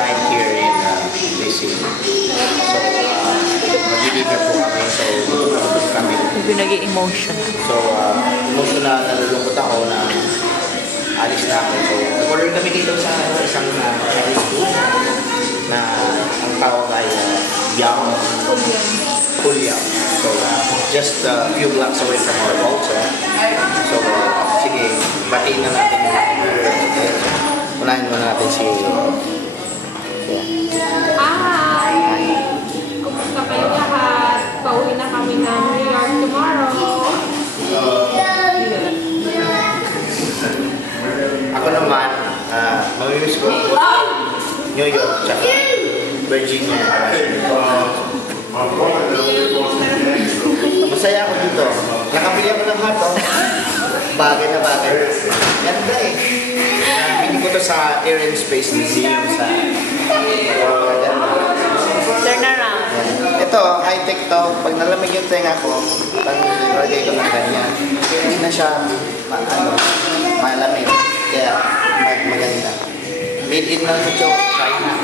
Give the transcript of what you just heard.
flight here in DC. So, mag-dinner po kami. So, tutulog kami. Nag-emotional. So, emotional, nalulungkot ako na alis na ako. So, nag-order kami dito sa isang high school na ang tawag ay Pulyam. So, just a few blocks away from our culture. So, sige, batiin na natin yung ating unahin muna natin si... Hi! Kumusta kayo lahat? Pauwi na kami ng New York tomorrow. Ako naman, mamimiss ko New York, tsaka Virginia. Masaya ako dito. Nakabili ako ng hotdog. Bagay na bagay. Ganda eh. Bili ko to sa Air and Space Museum sa... Turn around. Ito, high-tech to. Pag nalamig yung tenga ko, pag-ragay ko ng ganyan. Hindi na siya malamig. Kaya maganda. Made in lang sa China.